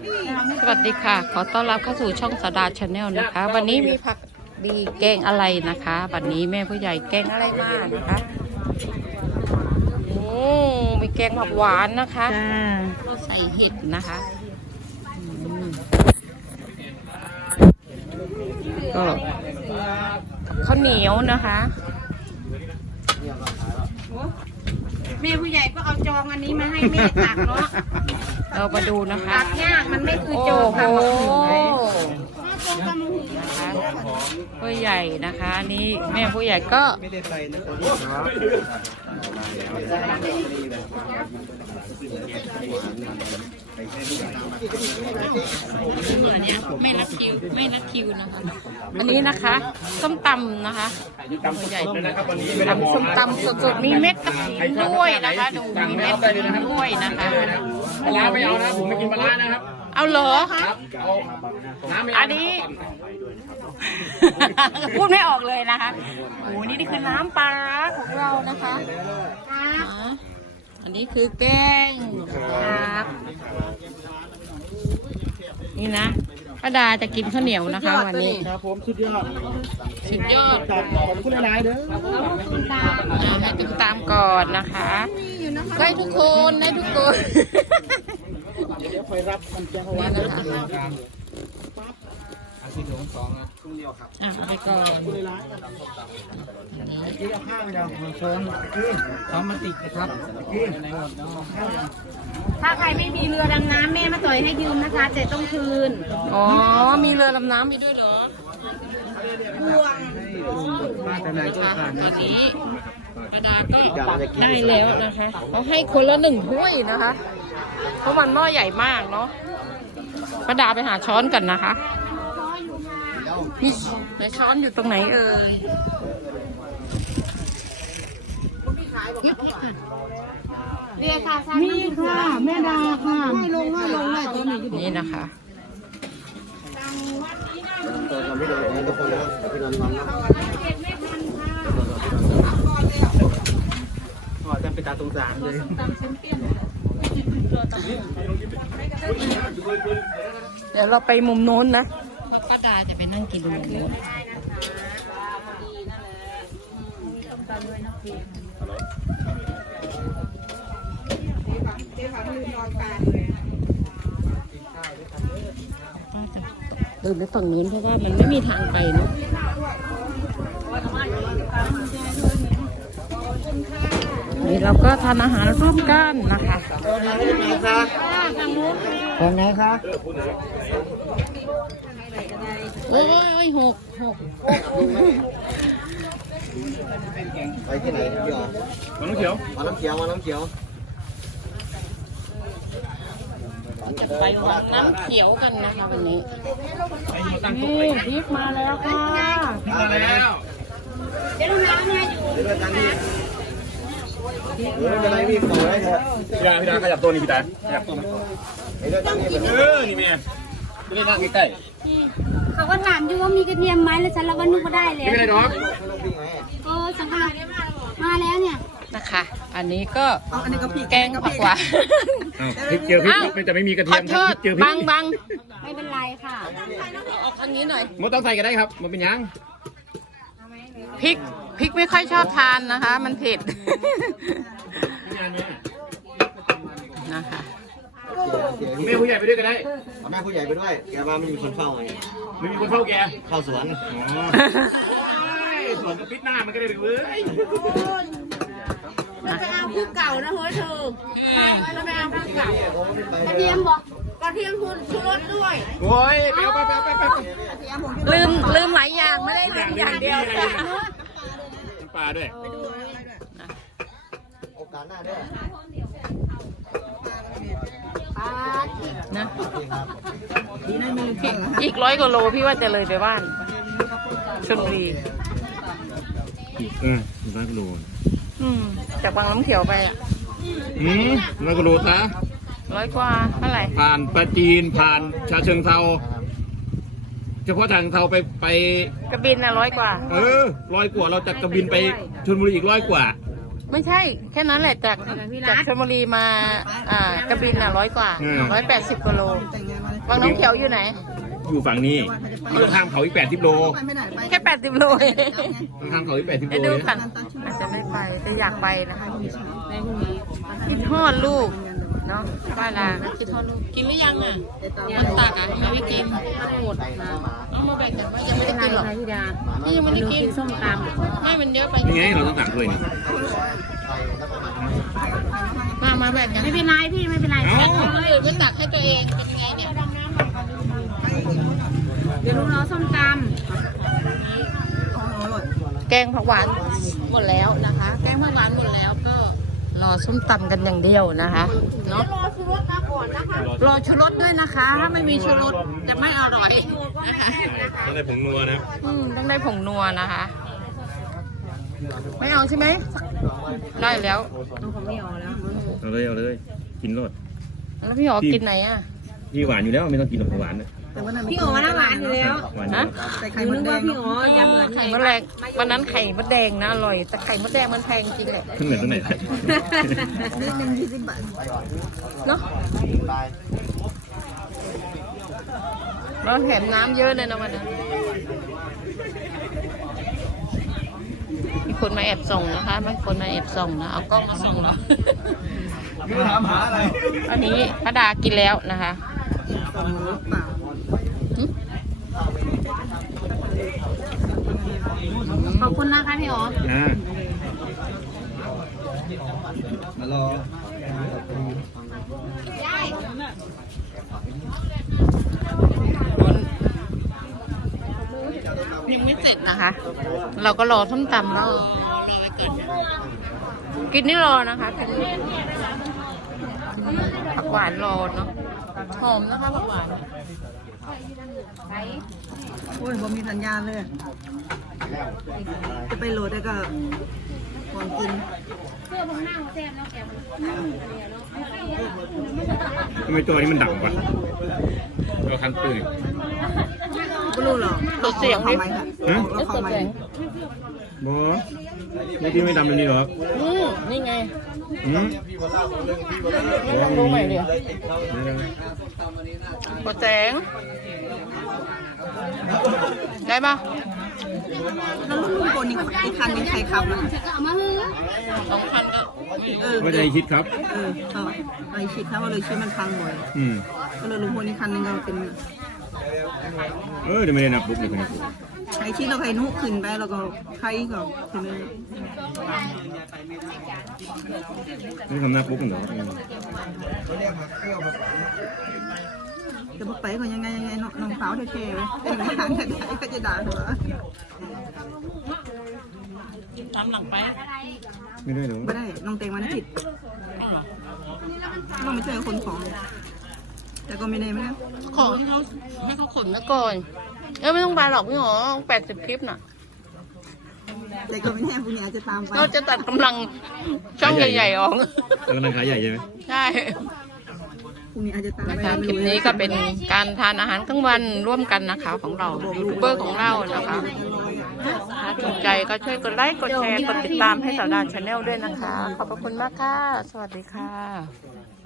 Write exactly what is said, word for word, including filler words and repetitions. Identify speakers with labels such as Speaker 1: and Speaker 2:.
Speaker 1: สวัสดีค่ะขอต้อนรับเข้าสู่ช่องสดาชาแนลนะคะ วันนี้มีผักดีแกงอะไรนะคะ วันนี้แม่ผู้ใหญ่แกงอะไรมานะคะโอ้มีแกงผักหวานนะคะใส่เห็ดนะคะก็ข้าวเหนียวนะคะ
Speaker 2: แม่ผู้ใหญ่ก็เอาจองอันนี้มาให้แม่ตักเนาะ
Speaker 1: เรามาดูนะคะ
Speaker 2: ตักยากมันไม่คือจองค่ะ
Speaker 1: นะคะผู้ใหญ่นะคะนี่แม่ผู้ใหญ่ก็ไม่ได้ใส่นะครับไม่นัดคิวไม่นัดคิวนะคะอันนี้นะคะส้มตำนะคะผู้ใหญ่ทำส้มตำสดๆมีเม็ดกระถิ่นด้วยนะคะดูมีเม็ดกระถิ่นด้วยนะคะ
Speaker 3: ปลาไม่เอานะผมไม่กินปลานะครับ
Speaker 1: เอาเหรออันนี้พูดไม่ออกเลยนะคะโอ้นี่นี่คือน้ำปลาของเรานะคะอันนี้คือแกงครับนี่นะป้าดาจะกินข้าวเหนียวนะคะวันนี้
Speaker 3: ครับผมสุดยอด
Speaker 1: สุดยอด
Speaker 3: ขอบคุณหลายๆเด้อ
Speaker 1: ให้ติดตามก่อนนะคะได้ทุกคนได้ทุกคน
Speaker 3: เดี๋ยวคอยรับมันแจ้งเอาไว้นะคะอาชีพของสองนะทุ่งเดียวครับ
Speaker 1: อ่ะไปก่อน
Speaker 3: นี่เอาข้าวไปแล้วมันชนซ้อมมาติดนะครับในหมดเนาะ
Speaker 2: ถ้าใครไม่มีเรือดำน้ำแม่มาต่อยให้ยืมนะคะแต่ต้องคืน
Speaker 1: อ๋อมีเรือดำน้ำมีด้วยเหรอ
Speaker 2: ห่วง
Speaker 3: มาแต่ไหนก็ผ่าน
Speaker 1: ตอนนี้กระดาษก็ได้แล้วนะคะเขาให้คนละหนึ่งถ้วยนะคะเพราะมันหม้อใหญ่มากเนาะกระดาษไปหาช้อนกันนะคะนี่ในช้อนอยู่ตรงไหนเอ่ย
Speaker 2: เรียค่ะนี่ค่ะแม่ดาค่ะให้ลงให้ลงได้ตัวนี้
Speaker 1: นี่นะคะ
Speaker 3: ตัวทำไม่ได้ทุกคนแล้วพี่นนท์มันนะอ๋อจะไปตาตรงสามเลย
Speaker 1: เดี๋ยวเราไปมุมโน้นนะป้าดาจะไปนั่งกินมุมโน้นเดินไปฝั่งนู้นเพราะว่ามันไม่มีทางไปเนาะนี่เราก็ทานอาหารร่วมกันนะคะ
Speaker 3: ตอนไหนคะตอนไหนคะ
Speaker 1: โอ้ยหกหก
Speaker 3: ไปที่ไหนเดี๋ยวมาน้ำเขียวมาน้ำเขียวมาน้ำเขียว
Speaker 1: จะไปวัดน้ำเขียวกันนะคะวันนี้นี่พริกมาแล้วค่ะ
Speaker 3: มาแล้ว
Speaker 2: เดี๋ยวน้ำเนี่ยอยู่
Speaker 3: เดี๋ยวกันนี่ไม่เป็นไรพี่ขอไว้เถอะพี่ดาพี่ดาขยับตัวนี่พี่ดาขยับตัวมาเดี๋ยวกันนี่เออนี่แม่ไม่ได้นั่งใกล้
Speaker 2: เขาก็ถามอยู่ว่ามีกระเทียมไหมแล้วฉันเราก็นึกว่าได้แล้ว
Speaker 3: ไม่ได้ดอก
Speaker 2: เออสังหารมาแล้วเนี่ย
Speaker 1: นะคะ อันนี้ก็แกงผักหวาน
Speaker 3: พริกเจอพริกมันจะไม่มีกระเทียมพริกเจอพริก
Speaker 1: บังบัง
Speaker 2: ไม่เป็นไรค่ะ
Speaker 1: เอาทางนี้หน่อย
Speaker 3: มดต้องใส่กันได้ครับมันเป็นยัง
Speaker 1: พริกพริกไม่ค่อยชอบทานนะคะมันเผ็ดนะคะ
Speaker 3: แม่ผู้ใหญ่ไปด้วยก็ได้แม่ผู้ใหญ่ไปด้วยแกมาไม่มีคนเฝ้าไงไม่มีคนเฝ้าแกเข้าสวนสวนก็ปิดหน้ามันก็ได้เลยเว้ย
Speaker 2: เราจะเอาคู่เก่านะเฮ้ยเธอเราไปเอาคู่เก่ากระเทียมบอกกระเทียมคุณชูรสด้วย
Speaker 3: โอ้ยไปไปไปไปไป
Speaker 1: ลืมลืมหลายอย่างไม่ได้ลืมอย่างเดียว
Speaker 3: ปลาด้วยโอกาสหน้าด้วย
Speaker 1: นะอีกร้อยกว่าโลพี่ว่าจะเลยไปบ้านชลบุรี
Speaker 3: เออร้อยกว่าโล
Speaker 1: อืมจากบางน้ำเขียวไปอ่ะ
Speaker 3: อืมร้อยกว่าโลซะ
Speaker 1: ร้อยกว่าเท่าไหร่
Speaker 3: ผ่านปราจีนผ่านชาเชิงเทราเฉพาะทางเทาไปไป
Speaker 1: กระบินน่ะร้อยกว่า
Speaker 3: เออร้อยกว่าเราจากกระบินไปชลบุรีอีกร้อยกว่า
Speaker 1: ไม่ใช่แค่นั้นแหละจากจากชลบุรีมาอ่ากระบินอ่ะร้อยกว่าร้อยแปดสิบกิโลวังน้ำเขียวอยู่ไหน
Speaker 3: อยู่ฝั่งนี้อยู่ข้ามเขาอีกแปดสิบโล
Speaker 1: แค่แปดสิบโลเอง
Speaker 3: ข้ามเขาอีกแปดสิบโล
Speaker 1: ไปดูกันอาจจะไม่ไปแต่อยากไปนะคะคิดทอดลูกเนาะป้าลาคิดทอดลูกกินหรือยังอ่ะมันตักอ่ะยังไม่กินหมดเอามาแบ่งกันว่ายังไม่ได้กินหรอกพี่ยังไม่ได้กินส้มตำไม่มันเยอะไป
Speaker 3: นี่ไงเราต้องตักด้วยนี่
Speaker 1: มามาแบ่งกัน
Speaker 2: ไม่เป็นไรพี่ไม่เป็นไร
Speaker 3: เอ้า
Speaker 1: คนอื่นไม่ตักให้ตัวเองเป็นไงเนี่ย
Speaker 2: เดี๋ยวลุงรอส้มต
Speaker 1: แกงผักหวานหมดแล้วนะคะ แกงผักหวานหมดแล้วก็รอส้มตำกันอย่างเดียวนะคะเนาะ
Speaker 2: ำรอชูรสมาก่อนนะคะ
Speaker 1: รอชูรสด้วยนะคะ ถ้าไม่มีชูรสจะไม่อร่อยนะคะ
Speaker 3: ต้องได้ผงนัวนะ
Speaker 1: อืมต้องได้ผงนัวนะคะ ไม่เอาใช่ไหมได้แล้ว
Speaker 3: เอาเลยเอาเลยกินรส
Speaker 1: แล้วพี่หอกินไหนอ่ะ
Speaker 3: พี่หวานอยู่แล้วไม่ต้องกินหวานนะ
Speaker 2: พี่โอ๋น้ำหวานอยู่แล้ว
Speaker 3: หวาน
Speaker 1: ฮะ
Speaker 2: หนูนึกว่าพี่โอ๋ยำเหมือน
Speaker 1: ไข่มดแดงวันนั้นไข่มดแดงนะอร่อยแต่ไข่มดแดงมันแพงจริงแหละ
Speaker 3: ขึ้นเหนือตรงไหน
Speaker 1: เนาะเราแถมน้ำเยอะเลยนะวันนั้นมีคนมาแอบส่องนะคะมีคนมาแอบส่องนะเอากล้องมาส่องเรา
Speaker 3: ไม่ถามหาอะไร
Speaker 1: อันนี้พระดากินแล้วนะคะหึ
Speaker 2: ขอบคุณนะคะพี่โอ๋
Speaker 3: นะมารอ
Speaker 1: ยังไม่เสร็จนะคะ เราก็รอส้มตำรอรอไปก่อนกินนี่รอนะคะกินผักหวานรอเนาะหอมนะคะผักหวาน
Speaker 4: โอ้ยผมมีสัญญาณเลย จะไปโหลดได้ก็ก่อนกิน
Speaker 3: ทำไมตัวนี้มันดังวะเราคันตื่น
Speaker 4: ไม่รู้หรอก
Speaker 1: เปิดเสียง
Speaker 4: เข้า
Speaker 1: ดิ
Speaker 4: ไหมค่ะ
Speaker 3: ฮะ
Speaker 4: แล้วเข้าไหม
Speaker 3: บอไม่พี่ไม่ดำแบบนี้หรอ
Speaker 1: อืมนี่ไง
Speaker 3: อืม
Speaker 1: ไม่ลองดูใหม่ดิกดแสงได้ปะ
Speaker 4: แล้วลูกคนนี้อีกคันนึงใครขับนะ
Speaker 2: เอามาฮือ
Speaker 1: สองพันก็
Speaker 4: เออ
Speaker 3: ไม่ได้คิดครับ
Speaker 4: เออเอาไปชิดครับว่าเลยชิดมันพังบ่อย
Speaker 3: อืม
Speaker 4: ก็เลยลุงพลอีกคันนึงก็เป็น
Speaker 3: เออเดี๋ยวไม่ได้นับปุ๊บเลยคนนี้
Speaker 4: ใครชิดเราใครนุขึ้นไปแล้วก็ใครก็ใช่ไหม
Speaker 3: ไม่ทำนับปุ๊บเหรอ
Speaker 4: จะบอกไปก็ยังไงยังไงน้องน้องสาวเท่ๆเลยเป็นงานแต่ไหนก็จะด่าหัว
Speaker 1: ตามหลังไป
Speaker 3: ไม่ได้หรอ
Speaker 4: ไม่ได้น้องเตงวันอาทิตย์ต้องไปช่วยคนของ แต่ก็ไม่ได้ไม่ได้
Speaker 1: ขอให้เขาให้เขาขนนะก่อนเออไม่ต้องไปหรอกพี่หรอแปดสิบคลิปน่ะ
Speaker 4: แต่ก็ไม่แน่พรุ่งนี้อาจจะตามไป
Speaker 1: เราจะตัดกำลังช่องใหญ่ๆออก
Speaker 3: กำลังขายใหญ่ใช่ไหม
Speaker 1: ใช่
Speaker 4: พรุ่งนี้อาจจะตาม
Speaker 1: นะ
Speaker 4: ไป
Speaker 1: คะคลิปนี้ก็เป็นการทานอาหารกลางวันร่วมกันนะคะของเรายูทูบเบอร์ของเรานะคะถ้าถูกใจก็ช่วยกดไลค์กดแชร์กดติดตามให้สาวดานชาแนลด้วยนะคะ ขอบพระคุณมากค่ะ สวัสดีค่ะ